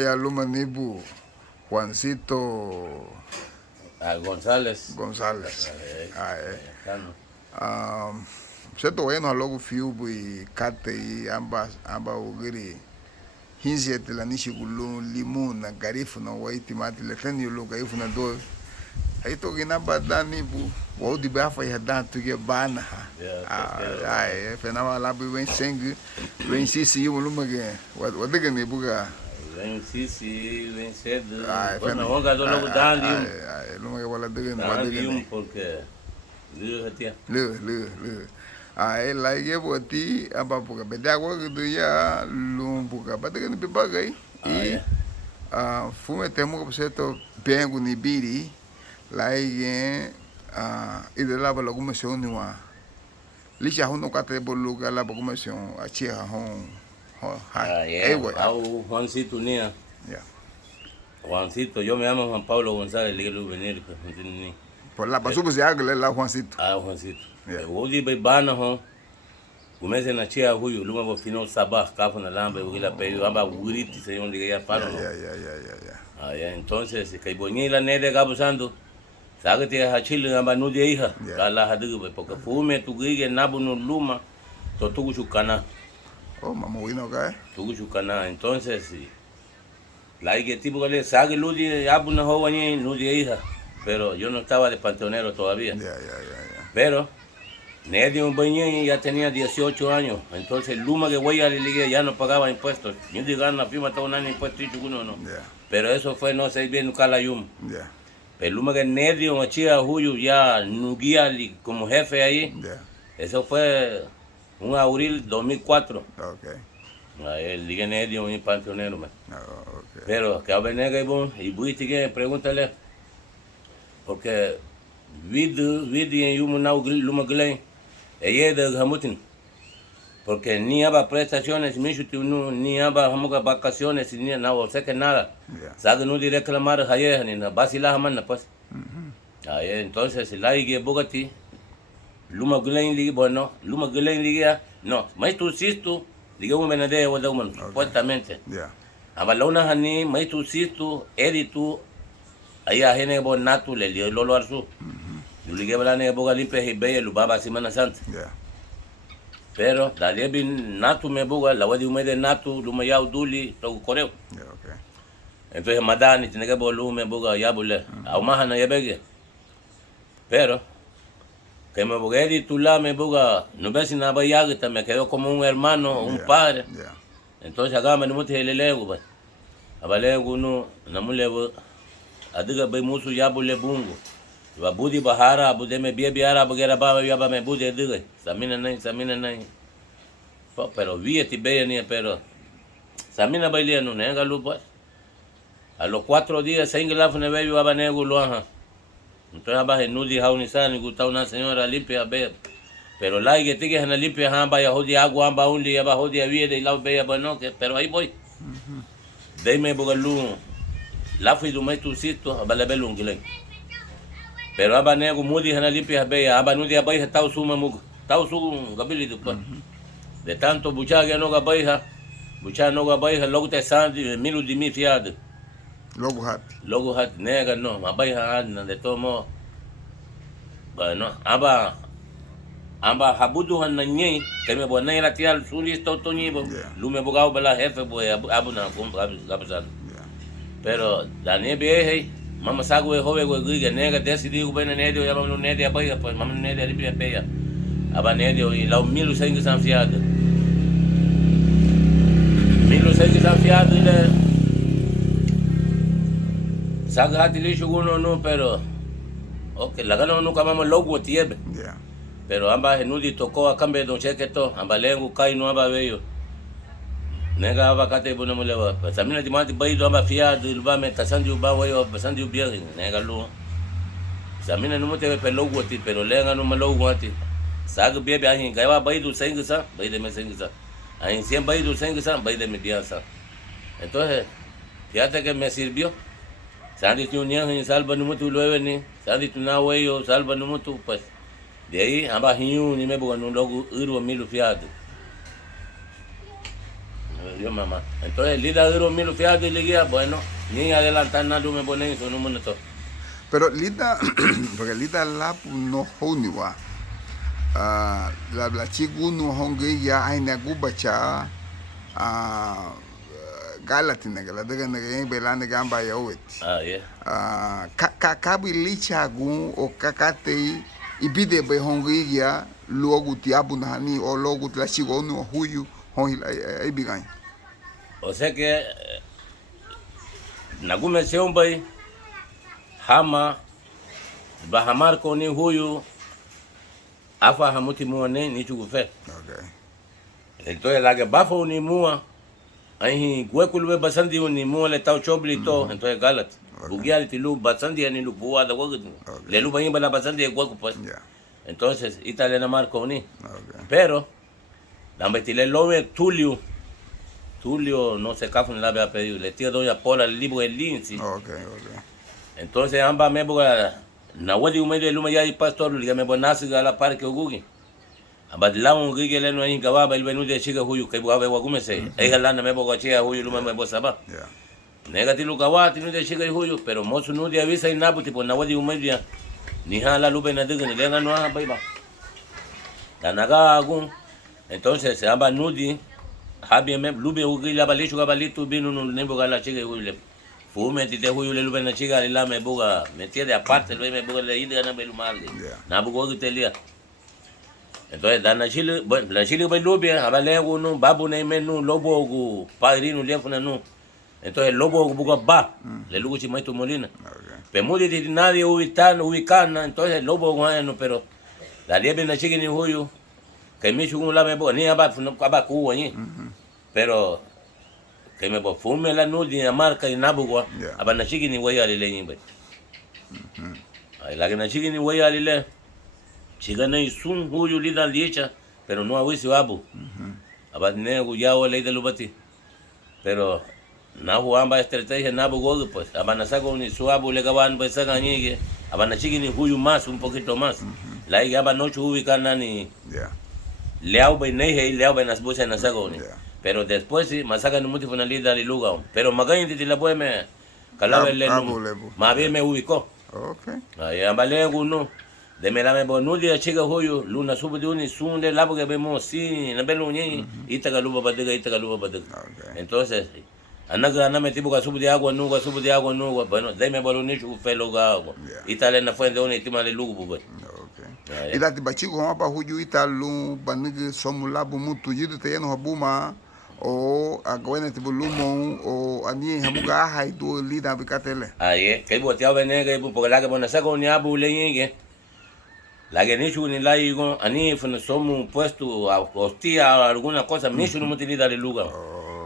Maya Luma Nibu, Juancito González. Seto bueno logo fiubu e kate e amba ugiri. Hinzi la nishi gulu limuna garifu na waiti mati leteni yulu garifu na do. Aí tô aqui na badani bu. O de bafa ia dar tu que bana. Fena lá bu vem sangue. Vem sisi o luma que. O de que me buga. Vem sisi, vem cedo. Quando o gado logo dá ali. Luma que wala de que não de porque le. Lá ia boti aba buga. Beda agora que tu ia lum buga. Bada que me bagai. E fume temo que você to pengo ni biri. Lá e de lá para alguma coisa nenhuma. Lixa não cate boluga lá para alguma coisa a chia Au Juancito nia. Juancito, yo me llamo Juan Pablo González, le quiero venir. Por lá para subir algo lá Juancito. Juancito. Hoje vai bana ho. Comece na chia huyu, luma bo final sabah kafu na lambe wila peyo amba wuriti se yon liga ya pano. Entonces que bonila nede gabusando. Sagate hachili amba nudi hija. Kala hadigu porque fume tugige nabu no luma to tugu chukana. Oh, mama wino ka. Tugu chukana. Entonces la que tipo que sague ludi abu na ho wani nudi hija. Pero yo no estaba de panteonero todavía. Pero Nedi un bañé ya tenía 18 años, entonces Luma que voy a la liga ya no pagaba impuestos. Yo digan la firma estaba un año impuestos y uno no. Pero eso fue no sé bien nunca la yum. Pero Luma que Nedi un achía huyo ya no guía como jefe ahí. Eso fue un abril 2004. El liga Nedi un panteonero. Pero que a venega y buiste que pregúntale porque vidi en Yuma now Luma Glen. Ella de Hamutin, porque ni había prestaciones, ni había vacaciones, ni nada, o sea que nada. Sabe no diré reclamar ayer, ni nada, vacila jamás, pues. Entonces, la guía Bogotí, Luma Glen Liga, bueno, Luma Glen Liga, no, mas tú sisto, digamos, me nadie o de un, supuestamente. Abalona Hani, mas tú sisto, editu, ahí a gente bonatu, le dio lo arzu. Yo le llevo la nega boga limpia y bella, lo baba Semana Santa. Pero, la liebi natu me boga, la wadi umede natu, lo me yao duli, todo correo. Entonces, madani, tiene que bolu me boga, ya bule, aumaja na yabege. Pero, que me boga de tu la me boga, no ves si nada yagita, me quedó como un hermano, un padre. Entonces, acá me no mucho el lego, pues. Abalego no, no me levo, adiga be musu ya bule bungo. Va budi bahara abu de me bia biara abu gera baba ya ba me budi dige samina nai pero vi ti be ni pero samina bailia no nega lupa a los 4 días se ingla fune be yo ba nego loja entonces aba nudi hauni sana gusta una señora limpia be pero la que tige en limpia hamba ya hodi agua hamba undi ya ba hodi vida y la be bueno que pero ahí voy de me bogalu la fui do mai tu sito abala belungile. Pero aba nego mudi hana limpia beya, aba nudi abai tau suma mug, tau su gabili dupa. De tanto bucha que no gabai bucha no gabai logo te sandi milu di mi fiado. Logo hat nega no, abai han de tomo. Bueno, aba habudu han nyi, que me bona ira tial suli sto tonibo. Lume bogao bela jefe boy abu na kum gabzan. Pero la nieve mama sago e hove go giga nega decidi go bena nedio ya mama nedia abai pues mama nedia limpia peya aba nedio e lau milu sangue sanfiado ile saga hati lixo uno no pero okay la gana nunca mama logo tiebe pero amba enudi tocó a cambio de cheque to amba lengo kai no aba veyo nega aba kate bona molewa samina timati baido aba fiado ilba me tasandi uba wayo basandi ubia nega lu samina no mute pelo goti pero lenga no malo goti sag bebe ahin gaiwa baido sengsa baide me sengsa ahin siem baido sengsa baide me biasa entonces fíjate que me sirvió sandi tu nian en salva no mutu lueve sandi tu na wayo salva no mutu pues de ahí aba hiu ni me boga no logo uru milu fiado Yo mamá. Entonces, lida de mil fiados y le bueno, ni adelantar nada, me ponen eso, no me noto. Pero lida, porque lida la no honiwa. La chiku no hongi ya aina gubacha galatina la daga na yang belanda gamba ya wet. Yeah. Kabi licha gun o kakate ibide be hongi ya logo tiabu na hani o logo la chiku no huyu hongi ai bigan. O sea que nagume seumbai hama bahamar ko ni huyu afa hamuti muone ni chugufe. Okay. Entonces la que bafo ni mua ai hueculwe basandi ni mua le tau chobli to entonces galat. Bugial tilu basandi ni lu bua da wagut. Le lu bayin bala basandi huecu pues. Entonces italiana marco ni. Pero la metile lobe Tulio no se cafa ni la había pedido. Le tía doña Pola el libro del Lindsay. Okay. Entonces ambas me boga na wadi umedo el ya y pastor le me bonasi la parque ugugi. Amba la un gigi le no inga baba el benu de chica huyu que baba wagume se. Ella la me boga chia huyu luma me bosaba. Negativo kawati no de chica huyu pero mosu no de avisa y nabu tipo na wadi umedo ni hala lube na diga ni lenga no baiba. La naga agun. Entonces se amba nudi habia me lube ugi la balichu kabalitu binu no nembo gala chica huyu. Fume ti te huyu le lube na chiga la me buga metía de aparte lo me buga le ida na belu mal na bugo gitelia. Entonces dan Chile bueno la Chile be lube abale uno babu ne menu lobo gu padrino le funa no. Entonces lobo buga ba le lugo chimaito molina. Pe mudi ti nadie ubicana entonces lobo bueno pero la liebe na chiga ni huyu que mi chugun la me buga ni aba no aba ku ni. Pero que me perfume la nudi na marca y nabugwa abana chigi ni waya lile nyimbe ay la na chigi ni waya lile chiga na isun huyu lida licha pero no awisi wabu abane guyao le de lubati pero na huamba estrategia nabugwa pues abana saco ni suabu le gaban pues saca nyige abana chigi ni huyu más un poquito más la igaba no chubikana ni leao be nehe leao be nas busa na saco ni pero después sí masaka no muti funa lida li lugar pero magani ti la pueme calaba le ma bien me ubicó. Okay. Ahí ambale uno de me la me bonu dia chica huyu luna subu de uni sunde la porque vemos sí na belu ni ita galuba badega entonces anaga na me tipo subu de agua no bueno de me bolu ni chu felo gago ita na fuente uni tima le lugu bu. Okay. Ida ti bachigo ma ba huyu ita lu banigi somula bu mutu yidu te no buma o agwene te bulumo o ani hamuga haido lida bikatele. Ahí que botea venega porque la que pone saco ni abu le yenge. La que ni chu ni la digo ani fue somu puesto a hostia alguna cosa ni chu no utilidad de lugar.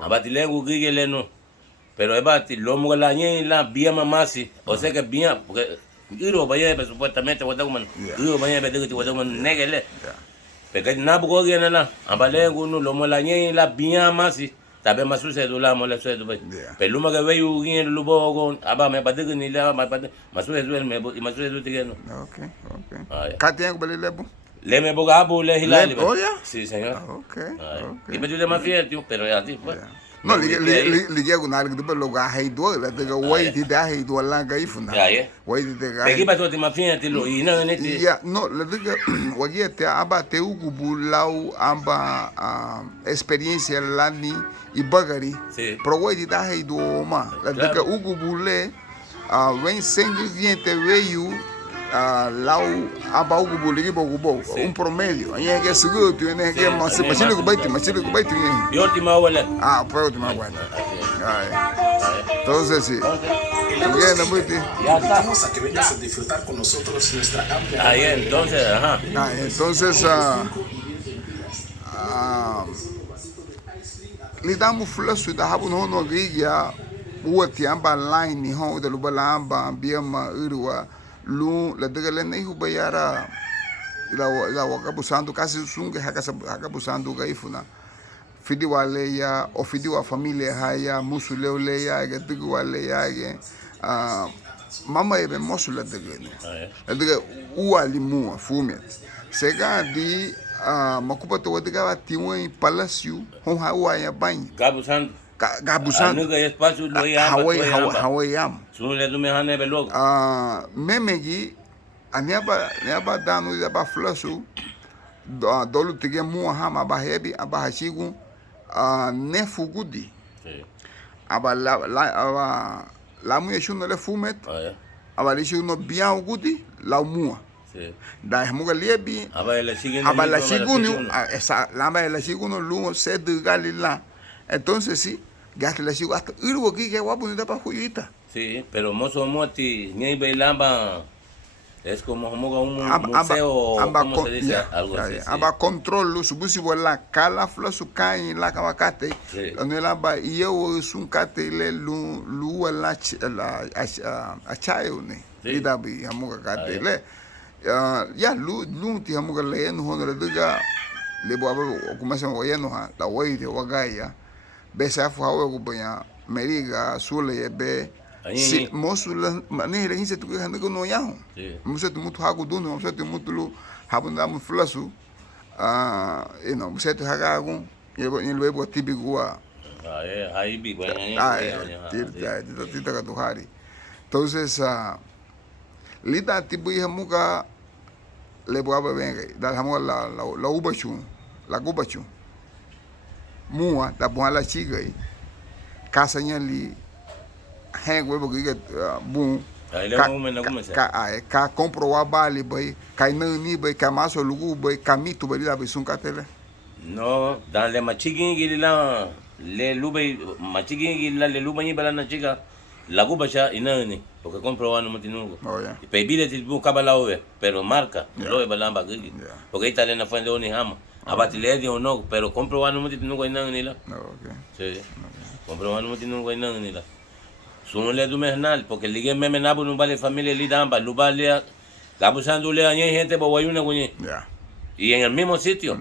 Abatilengu gigele no. Pero ebati lo mo la ni la bien mamasi, o sea que bien porque iro vaya supuestamente wata como iro vaya de que wata como negele. Porque na bugo gena la abalengu no lo mo la ni la bien mamasi. Tabe masu se do la mo la se do. Pero lo que veio gin lo bogo aba me badege ni la masu se do me masu se do tigeno. Okay. Katiang bali lebu. Le me boga abu le hilali. Oh ya? Sí, señor. Okay. Y me dio más fiel, pero ya sí, pues. No, liga con algo de lo ga heido la de way di da heido la ga ifuna. Ya. Way di de ga. Te kiba to te más fiel te lo y na neti. Ya, no, la de wagie te aba te ugubu lau amba experiencia lani y bagari. Sí. Pro way di da heido ma. La de ugubu le wen sengi gente veio lau aba ugubu le bogubo un promedio. Aí é que seguro tu é que mas machilo que baito. Y última wala. Pues última bueno. Entonces sí. Ya está. Vamos a que vengas a disfrutar con nosotros nuestra amplia. Ahí entonces, ajá. Entonces li damos flash da habu no giga uati amba line ni ho de lubalamba biama urwa lu la de le nei hubayara la wakabusando kasi sunge hakabusando gaifuna fidi wale ya o fidi wa familia haya musule ole ya ga digu wale ya ge mama ebe mosula de gene de uali mua fumet Sega di makupa to wadi ka tiwai palacio hon hawa ya bany. Gabusando. Gabusando. Anuga espaço lo Hawaii yam. Sunule do me hane belog. Memegi aniaba danu da ba flasu dolu tige mu hama ba hebi aba hashigu nefu gudi. Aba la mu yeshuno le fumet. Aba lishu no bian gudi la mua. Da muga liebi aba la shigunu esa lamba la shigunu lu se de galila. Entonces sí, gasta la shigu hasta urwo que wabu ni da pa huyita. Sí, pero mozo moti ni bailamba es como un museo, ¿cómo se dice? Algo así. Aba control lu subusi wala kala flo su kai la kawakate. No la ba yo sun kate le lu wala a chayo ne. Ida bi amuga kate le. Ya lu ti amuga le no hono le diga le bo aba kumasa woyeno ha la woide wagaya. Besa fu hawo ko banya meriga sule be si mosula manere hinse tu ka no yaho musa tu mutu hago duno musa tu mutu lu habunda mu flasu musa tu haga gu yebo ni lebo tibigua ahí bi tita ka tu hari entonces lita tibu hamuka lebo aba venga da hamu la ubachu la gubachu mua da buala chigai kasanya li hengwe bogiga bun ka comprobar bali bay ka nani bay ka maso lugu bay ka mitu bay da bisun katele no dans les machigin gilila le lubay machigin gilila le lubay bala chica la gubacha inani porque comprobar no mutinugo pe bile ti bu kabala ove pero marca lo balamba gigi porque italiana fue de oni hama abati le dio no pero comprobar no mutinugo inani la sí comprobar no mutinugo inani la sunule du mehnal porque ligue meme nabu no vale familia lidamba lubalia gabusando le añe gente boyuna guñe y en el mismo sitio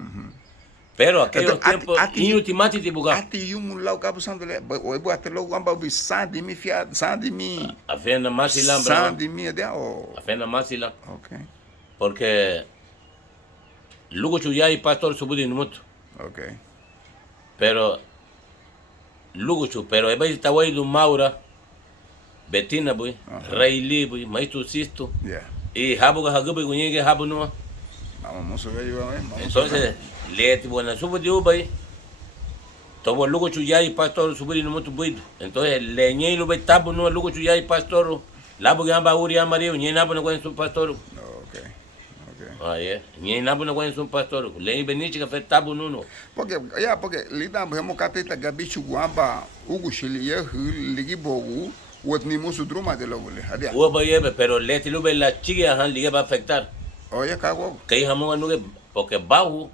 pero aquellos tiempos inultimati de buga ati yum lau gabusando le o bo até logo amba bi sandi mi fia sandi mi afena masila bra sandi mi de o afena masila okay porque lugo chuya y pastor subudi mucho okay pero lugo chu pero eba está guay du maura Betina boy, Rayli boy, maestro Sisto. Y Habuga Hagubi Guñegue Habuno. Vamos a ver, entonces, le buena subo de Ubay. Todo luego Chuyay pastor subir no mucho buido. Entonces, le ñe lo betabo no luego Chuyay pastor. La bugamba Uria Mario, ñe nabo no con su pastor. Okay. Ñe nabo no con su pastor. Le benichi que tabo no. Porque lida hemo kateta gabichu guamba ugu shili ye ligi bogu. What ni musu druma de logo le hadia pero le ti lube la chiga han liga va a afectar oye cago que hijamo no porque bajo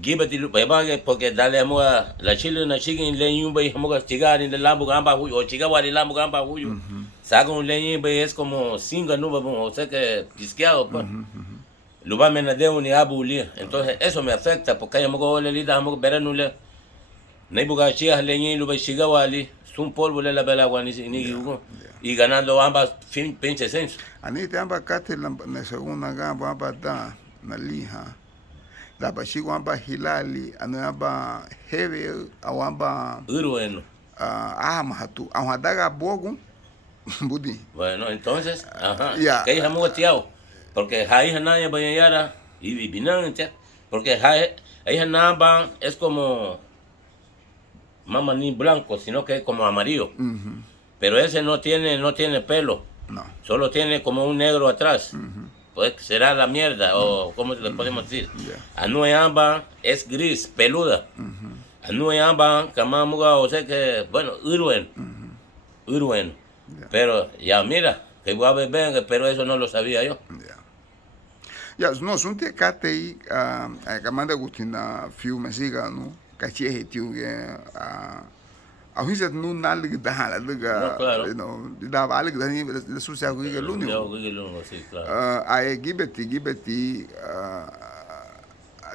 gibati lube porque dale amo la chile na chiga en le yumba hijamo ga chiga en el lambo gamba hu o chiga wa el lambo gamba hu saca un leñe es como singa no o sea que disqueado pues lo va a menadeo ni abuli entonces eso me afecta porque hijamo go le lida hijamo verano le neibuga chiga leñe lube chiga wali un polvo le la bela guani y ganando ambas pinche censo. Anite amba kate na segunda gamba amba da na liha. La bashigo amba hilali amba heve au amba urueno. Mahatu. Daga bogo budi. Bueno, entonces, que hija muy tiao. Porque hija naya bayara y binante. Porque hija naba es como mama ni blanco, sino que es como amarillo. Pero ese no tiene pelo. No. Solo tiene como un negro atrás. Pues será la mierda, o como le podemos decir. Anueamba es gris, peluda. Anueamba, camamuga, o sea que, bueno, uruen. Pero ya mira, que voy a beber, pero eso no lo sabía yo. Ya, no, son te cate y camanda Agustina filme siga, ¿no? Caché tiu a hisa nu nalig da hala daga da balig da ni da susia ku ga luni sí claro ai gibeti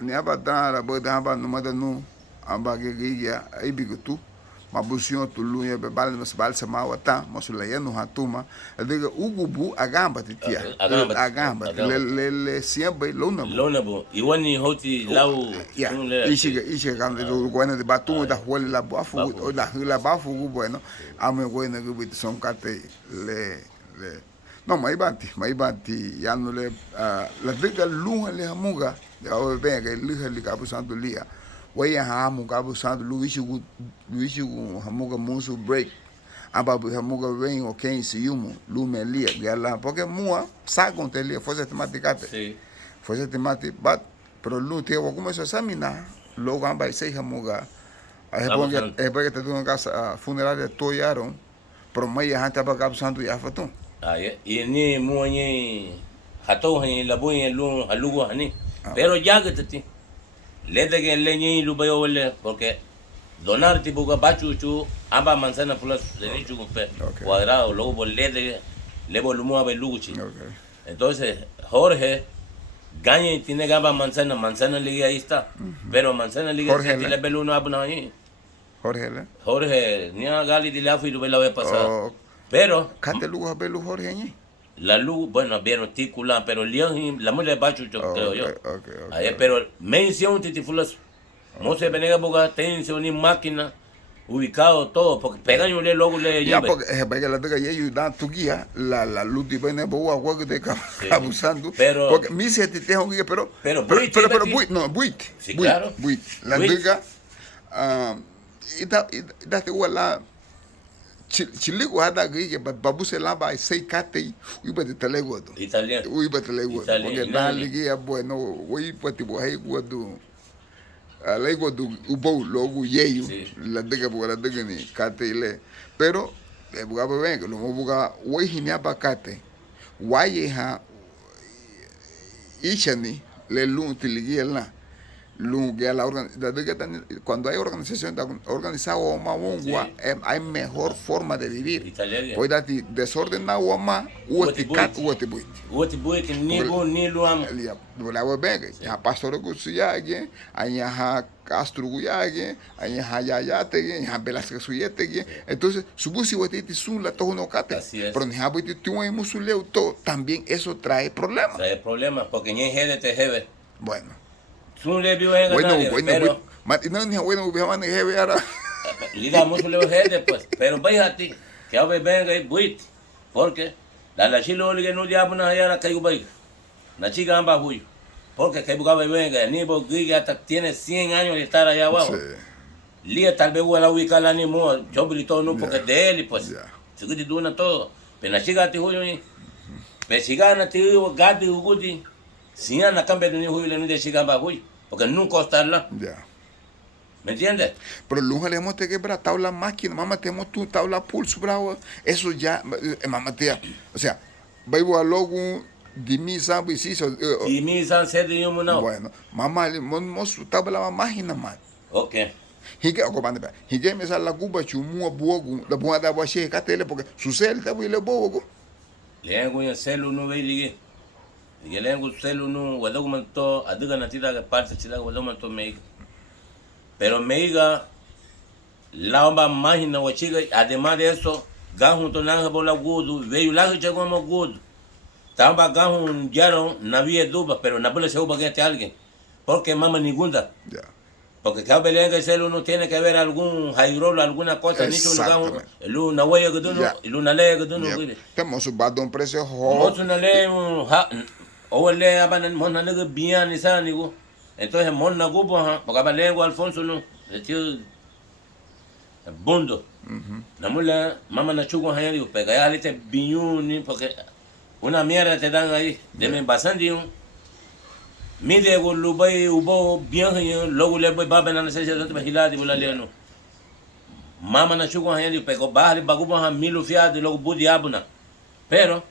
ni aba da la bo da ba no mada nu aba ge ya ai bigutu mabusión tu luña be bal mas bal sama wata masulaya no hatuma diga ugubu agamba titia agamba le siempre lona bo iwani hoti lau ya ishi kan do guana de batu da huele la bafu o la bafu bueno ame guana que bit son cate le no mai banti ya no le la diga lunga le hamuga de o be que le cabu santo lia waya hamu cabu santo luishu hamuga musu break aba hamuga rain o quem se yumu lume lia gala porque mua sagon telia foi sistematicate sí foi sistemático but pero lu te wa como esa mina logo amba sei hamuga é porque te tu casa funerária toyaron pero mai hanta ba cabu santo ya faton y ni muñe hato hani la buñe lu halugo hani pero ya que te le de que le ni lu bayo le porque donar tipo ga bachuchu amba manzana plus de ni chugo pe cuadrado luego le de le volumo a beluchi entonces Jorge gañe tiene gamba manzana liga ahí está pero manzana liga le beluno abuna ahí Jorge ni a gali de la fui lo la vez pasada pero cante lugo a belu Jorge ahí la luz, bueno, bien tícula, pero la mujer de Bacho, yo creo yo. Ahí, pero mención titifulas, no se venga porque tiene una máquina ubicado todo, porque pegan y luego le ya porque es que la tenga y da tu guía, la luz de viene boa agua que te abusando, pero porque mi se te tengo que pero buit, sí, claro. Buit, la diga y da te igual Chiligo hada que babu se lava sei cate e bate telego do italiano porque na ligue bueno oi pati bo hai do lego do ubo logo yeyo la diga ni cate ile pero buga bem que lo buga oi hinia bakate wai ha ichani le lunti ligue la cuando hay organización organizada o más hay mejor forma de vivir. Puede dar desordenado o más ni lo amo. La web ya pastor que ya Castro Guyage, ya Velasquez Suyete, entonces su busi la todo no cate. Pero ni habiti tu musuleu también eso trae problemas. Trae problemas porque ni gente te jeve. Bueno. Pero no ni bueno man jeve ahora. Lida musuleu gente pues, pero vaya a ti que ave venga y buit porque la chilo le no diabo na ya caigo bai. Na chica amba huyo. Porque que buscaba venga, ni porque hasta tiene 100 años de estar allá abajo. Lía tal vez voy a ubicar el ánimo, yo grito no porque de él y pues se quita duna todo. Pero la chica te huyo ni, pero si gana te huyo gato y guti, si anda cambia de ni huyo le no de chica va huyo, porque nunca estarla. ¿Me entiendes? Pero luego le hemos que quebrar tabla máquina, mamá tenemos tu tabla pulso bravo, eso ya, mamá tía, o sea, va a logo de mí sabe si eso y mí san se de yo no bueno mamá mos tabla la máquina mal okay hige o comande ba hige me sala cuba chumu bogo da boa da boche catele porque su cel ta le bogo lengo ya celu no ve ligue y lengo celu no wado como to adiga na tida que parte chida wado como to meiga pero meiga la máquina o chiga además de eso gajo to nanga bola gudo veio lá que chegou mo gudo Tamba un yaro no había duda, pero no puede ser que alguien. Porque mamá ninguna. Porque cada vez que el uno tiene que ver algún jairolo, alguna cosa, ni el una huella que tú no, el una ley que tú no. Tenemos un badón precio. Tenemos una ley, o el ley, abanan, mona nega bien, y sanigo. Entonces, mona gupo, porque la lengua Alfonso no, el tío, el bundo. Namula, mamá na chugo hayari, pero ya le te biñuni, porque. Una mierda te dan ahí, de mi basandio. Mide con Lubay, Ubo, bien, luego le voy a ver la necesidad de vigilar y volar. Mama na chugo a gente, pegou barra, bagulho a mil fiado, logo budi abuna. Pero,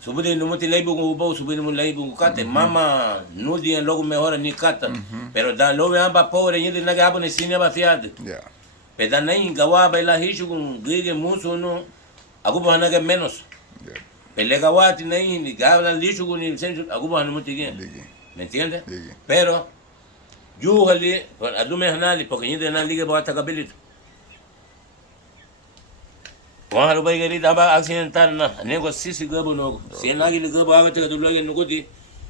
subir no muito leibo com o bol, subir no leibo com o cate, mama no dia logo melhora ni cata. Pero da logo amba pobre, ainda na gaba nem cinema fiado. Peda nem gawa baila hishu com gige muso no, agubo na menos. Pelega wati nem ni gaba lixo com ni centro, agubo no muito bien. ¿Me entiendes? Pero yo ali, a do me hanali, porque ainda na liga bota cabelito. Wah lu bai gari tamba accidental na nego sisi gabo no. Si nagi le gabo aga tega dulu no goti.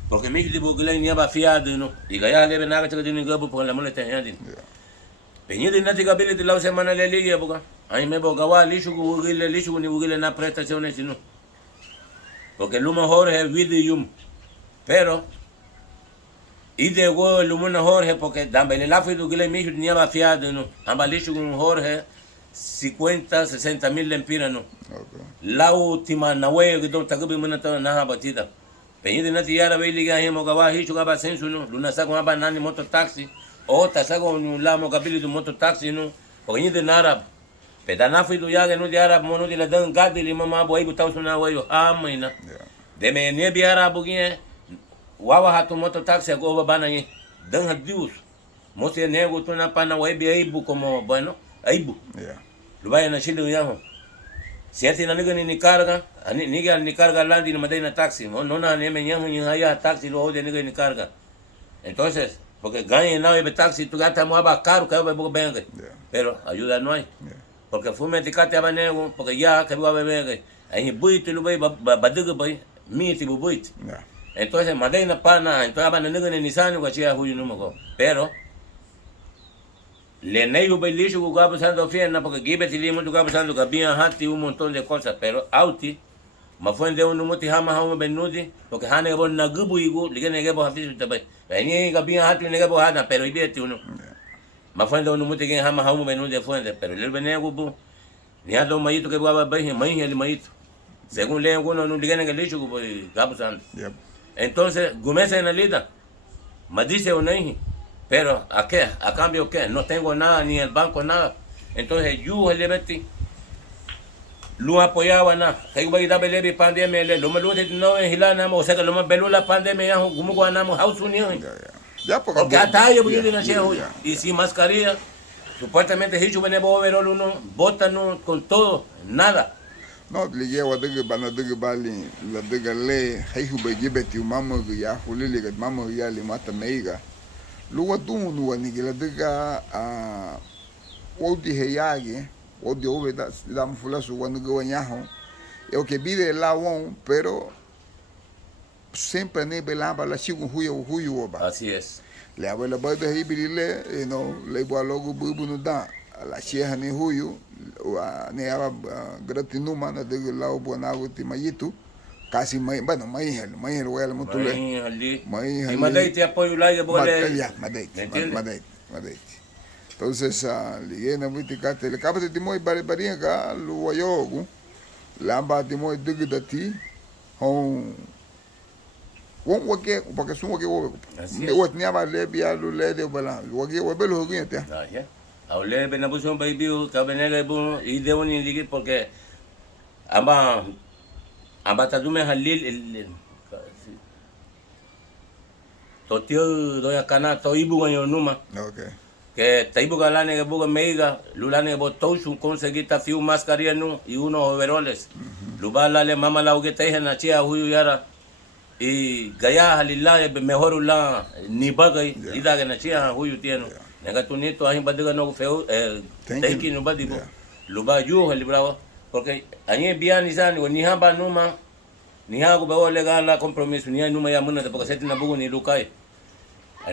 Porque me de bugla ni aba fiado no. E gaya lebe naga tega dinu gabo por la moneta yandin. Penye de nati gabile de la semana le liga boga. Ai me boga wa lishu gugile lishu ni gugile na prestazione sino. Porque lo mejor es video pero y de go lo mejor es porque dame la fe do gile me ni aba fiado no. Amba lishu un Jorge 50, 60 mil lempiras no. La última na we que do tagabi munata na batida. Penye de nati yara be liga hemo gawa hichu gaba sensu no. Luna sa ko aba nani moto taxi. O ta sa ko la mo gabili do moto taxi no. Penye de narab. Pedana fui do yaga no de arab mono de la dan gadi li mama boy butaw suna wayo amina. De me ne bi arab gie. Wawa hatu moto taxi go bana ni. Dan hadius. Mo se nego to na pana way bi aibu como bueno, aibu. Lubaya na shindo yango. Siati na ni carga, ni carga landi ni madai na taxi, no na ne me yango ni haya taxi lo de ni carga. Entonces, porque gane na be taxi tu gata mo aba caro que bo benga. Pero ayuda no hay. Porque fume ticate aba nego, porque ya que bo benga. Aí buito lo bay badugo bay, mi ti buito. Entonces madai na pana, entonces aba na ni sanu ko chia huyu no mo. Pero le nego be lisho ko gabo sando fiena porque gibe ti limo gabo sando gabia hati un montón de cosas, pero auti ma fuende uno moti hama hama benudi porque hane bo na gubu igu ligene gabo hafisu tabai. Ni gabia hati ne gabo hana pero ibeti uno. Ma fuende uno moti gen hama hama benudi fuende, pero le benego bu ni ado maito que gaba bai mai ele maito. Según le uno no ligene lisho ko gabo sando. Entonces, gumesa en la lida. Me dice unai. Pero, ¿a qué? ¿A cambio qué? No tengo nada, ni el banco nada. Entonces, yo le metí. Lo apoyaba nada. Que iba a dar belebi pandemia. Lo me lo de no es hilana. O sea que lo me beló la pandemia. Como guanamos house unión. Ya, porque hasta yo voy a ir a la y sin mascarilla. Supuestamente, si yo venía a ver uno, botan con todo, nada. No, le llevo a decir, van a decir, vale, la decirle, hay que ver que mamá ya, Julio, que mamá ya le mata meiga. Luego tú no ni que la diga a Odi Heyagi, Odi Oveda, damos fulazo cuando ganhamos. Eu que vive lá pero sempre nem belamba lá chico huyo oba. Así es. Le abuela vai de hibrile, no, le igual logo bubu no da. La cheha ni huyo, ne aba gratinuma na de lá o bonago ti mayitu. Casi bueno, maíz huele mucho le. Maíz. Y madei te apoyo la que vole. Ya, madei. Entonces, liguei na muiticate, le capa de moi barinha ga lu wayogu. Lamba de moi dig dati. Hon wake, porque sun wake wo. Ne wat ni aba le bia lu le de bala. Wake wo belo hugu ya. Ah, ya. Aule bena buson baby ka benega bu y de oni ligi porque amba tadume halil totio doya kana to ibu ganyo numa. Okay. Que taibu galane que buga meiga, lulane bo tousu conseguir ta fiu mascarilla no y unos overoles. Lubala le mama la uge teje na chia huyu yara y gaya halila mejor la ni bagay ida que na chia huyu tieno. Nega tunito ahin badiga no feo teiki no badigo. Luba yu halibrao porque añe biani zani ni hamba numa ni hago bawa legal la compromiso ni numa ya muna porque seti na bugo ni lukai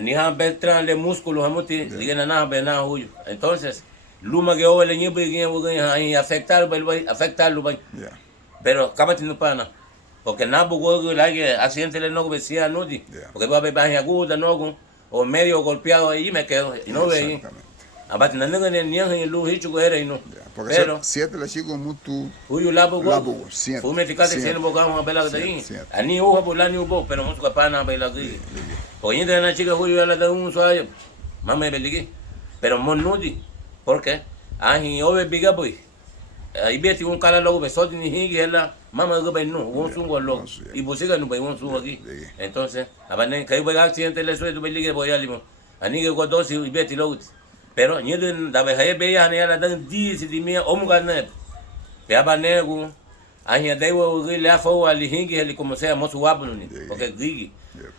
ni ha betran le músculo hamuti digena na bena huyu. Entonces luma que ole ni bigi ni afectar lo bay pero kabati no pana porque na bugo la que accidente le no decía nudi porque va a beber aguda no o medio golpeado ahí me quedo y no ve abate na nega ni ni lu hichu era y no. Pero siete la chico mutu huyu labo siete fume tikate sene boga uma bela dai ani uha bolani ubo pero mutu kapana bela gi oye de na chica huyu ala da un suayo mama beligi pero monudi porque ahi ove biga boy aí beti un kala logo besodi ni higi ela mama go ben no un sungo logo y busiga no bay un sungo aquí entonces abane kai boy accidente le suedo beligi boy alimo ani que go dosi y beti logo pero ni de da be be ya ni ala dan di si di mia omuga ne pe abanego ahi dai wo le afo ali hingi ele como sea mosu wabuno ni porque gigi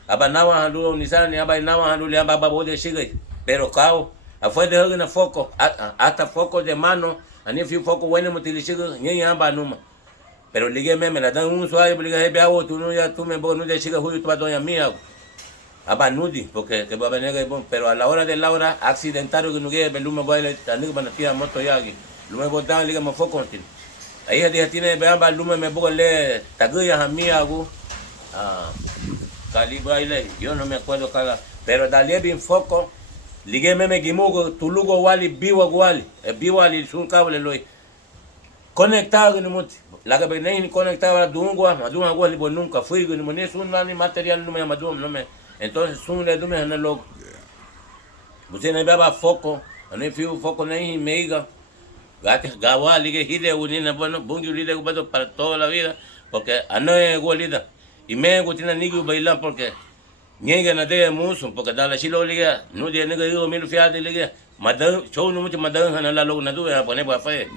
abanawa halu ni sana ni abanawa halu le aba bode shigai pero cao afuera de na foco hasta foco de mano Ani fiu foco bueno mo tilisigo nyen amba numa. Pero ligue me la dan un suave ligue hebe agua tú no ya tú me no te sigas justo para doña mía. Aba nudi porque que va a venir pero a la hora de la hora accidentario que no quiere belume baile tani que tía moto ya aquí. Lume botan ligue mo foco tin. Ahí dia tiene be amba lume me bogo le taguya a mí hago. Cali baile yo no me acuerdo cada pero dale bien foco. Ligue me gimugo tulugo wali biwa wali biwa ali sun cable loy. Conectado no muti. La que venía conectada dungua, maduma wali bo nunca fui ni money sun nani material no me madum no me. Entonces sun le dume na logo. Você não beba foco, nem fio foco nem meiga. Gate gawa ligue hide unina bueno bungi lide kubato para toda la vida porque anoe golida. Y me gutina nigu bailan porque niega na de muso porque dala chilo liga no de niga yo mil fiade liga madan show no mucho madan na la logo na du a poner para fe.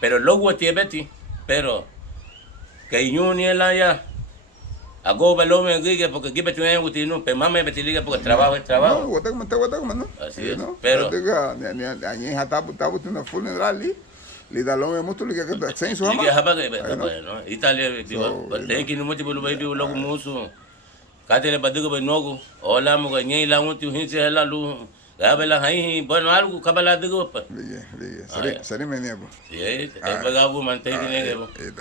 Pero logo tie beti pero que yuni la ya hago balome giga porque gibe tu en gutino pe mame beti liga porque trabajo es trabajo. No, guata no. Así es. No, Pero ni tabu tuna funeral li dalong mutu liga que senso liga hama. haba que no Italia viva te que no mucho lo baby logo muso katele badigo be nogo ola mo ngai la mutu hinse la lu Gabela hai bueno algo kabala digo pa. Liga. Sari menebo. Sí, es pagado mantén que